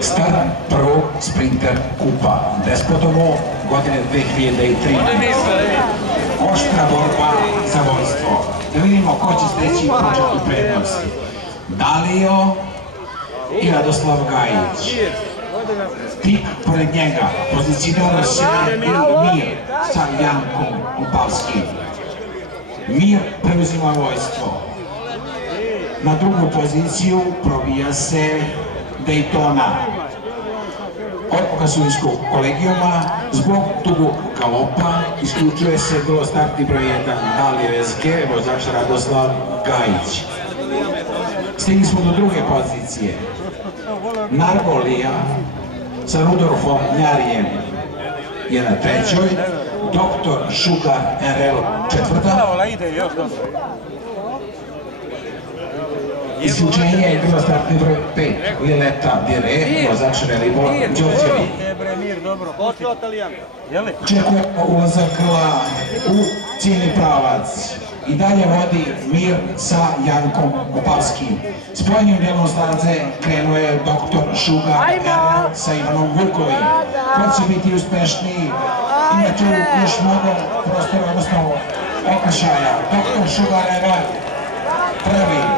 Start prvog sprinter kupa Despotovo godine 2003. Oštra borba za vojstvo. Da vidimo ko će steći početnu prednost. Dalio i Radoslav Gajić. Tik pored njega pozicionirano se Mir sa Jankom Opalskim. Mir preuzima vojstvo. Na drugu poziciju probija se Daytona. Odluka sudijskog kolegijuma zbog dugog galopa isključuje se do startni broj 1 Dalije SG, vozač Radoslav Gajić. Stigli smo do druge pozicije. Nargolija sa Rudolfom Njarijem je na trećoj, Dr. Sugar RL četvrta. Isključenje je bilo startni broj 5, Lileta Dire, vozač Relibor Đorđevi. Čekujemo ulazak grla u ciljni pravac. I dalje vodi Mir sa Jankom Opalskim. Spojnim dijelom staze krenuo je Dr. Sugar RL sa Ivanom Vukovim. Ko će biti uspešniji? Ima tu još mnogo prostora, odnosno okršaja. Dr. Sugar RL prvi.